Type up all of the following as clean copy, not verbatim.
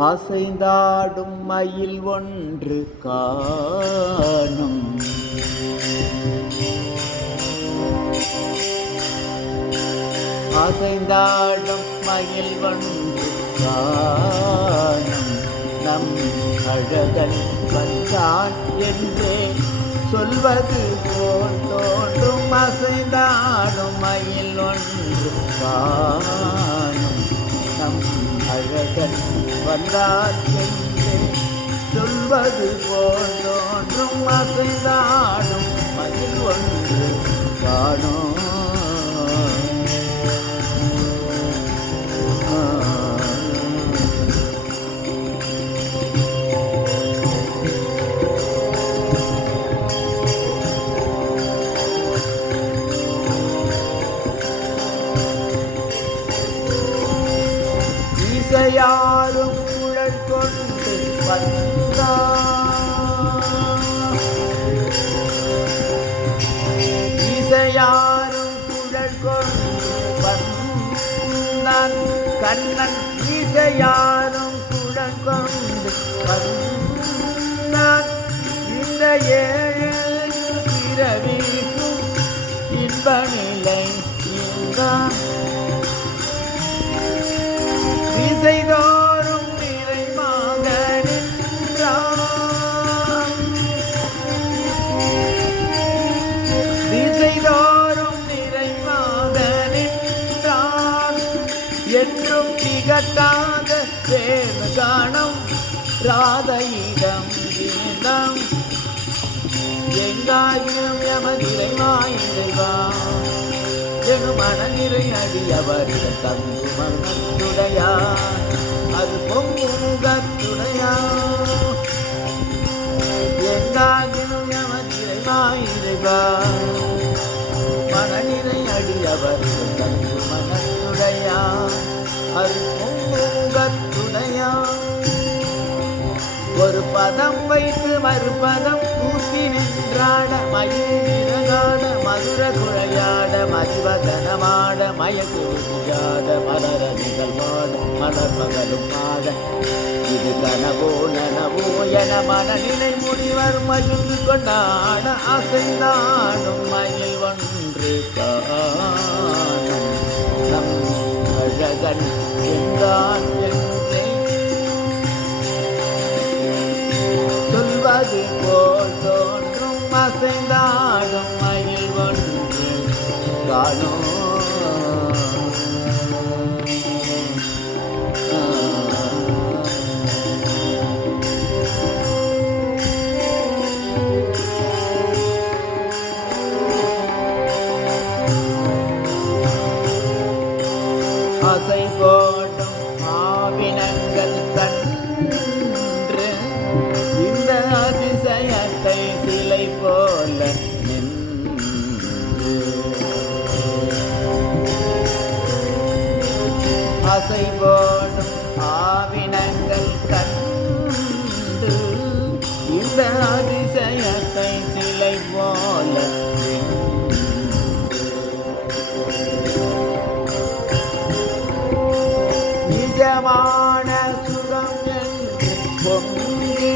அசைந்தாடும் மயில் ஒன்று காணும். அசைந்தாடும் மயில் ஒன்று காணும். நம் அழகன் வந்தான் என்றே சொல்வது போல் தோன்றும். அசைந்தாடும் மயில் ஒன்று காணும். நம் அழகன் வந்தார் என்றே சொல்வது போல் தோன்றும். அசைந்தாடும் மயில் ஒன்று காணும். இசையாரும் குழல் கொண்டு வந்தார். இசையாரும் குழல் கொண்டு வந்தான் கண்ணன். இசையாரும் குழல் கொண்டு வந்தான். இந்த ஏழு பிறவிக்கும் இன்ப நிலை இந்தான். திசைதோறும் நிறைவாக நின்றான். திசைதோறும் நிறைவாக நின்றான். என்றும் திகட்டாத வேறு காணும் ராதையிடம் இருந்தான். எங்காயினும் எமதிரைவாயிடுவான் எனும் மனநிறை அடியவர்கள் தங்கு மனத்துடையார். அது பொங்கு முகத்துடையார். எங்காகினும் எமதிரைவாயிடுவார் மனநிறை அடியவர்கள் தங்கு மனத்துடையார். அது பொங்கு முகத்துடையார். ஒரு பதம் வைத்து மறுபதம் கூட்டி நின்றாட. மயில் நிறகாட மதுர குழையாட. மதிவதனமாட மயக்கு விஜாட. மலரணிகள் மாட மலர் மகளும் மாட. இது கனவோ நனவோ என மனநிலை முனிவர் மகிழ்ந்து கொண்டாட. அசைந்தாடும் மயில் ஒன்று காணும். நம் அழகன் என்றான் என்றே சொல்வது போல் தோன்றும். அசைந்தாடும் மயில் ஒன்று காணும். அசை போடும் ஆவினங்கள் கன்று இந்த அதிசயத்தை சிலை போல நின்று. அசை போடும் ஆவினங்கள் கன்று இந்த அதிசயத்தை சிலை போல நிஜமான சுகம் என்று பொங்கி.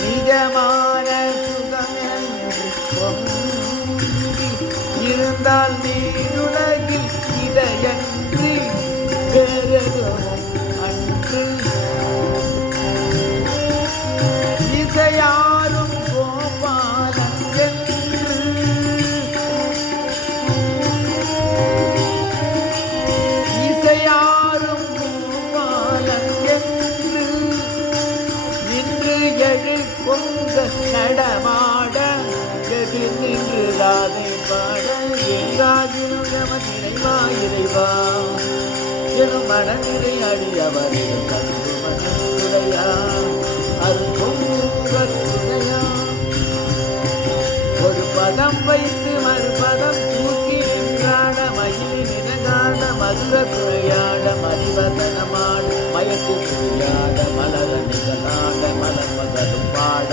நிஜமான சுகம் என்று பொங்கி இருந்தால் நீருலகில் இதையன்றி வேறெதுவும் அன்று. இசையாரும் கோபாலன் என்று இசையாரும் கோபாலன் என்று நின்று எழு பொங்க நடமாட. எதிர் நின்று ராதை பாட. எங்காகினும் எமதிரைவா இறைவா எனும் மனநிறை அடியவர்கள் கண்டு மனத்துடையா. அது பொங்குடையா. ஒரு பதம் வைத்து மறுபதம் தூக்கி நின்றாட. மயில் நிறகாட மதுர குழையாட. மதிவதனமாட மயக்கு குழையாட. மலரணிகளாட மலர் மகளும் பாட.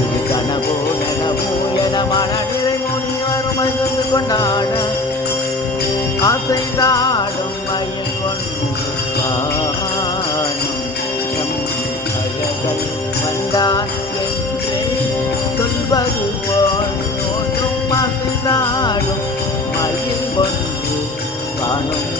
இது கனவோ நனவோ என மனநிறை முனிவர் மகிழ்ந்து கொண்டாட. அசைந்தாடும் மயில் ஒன்று மக்கள் வந்தான் என்றே சொல்வது போல் தோன்றும் மகிழ்ந்தாடும் மயில் ஒன்று காணும்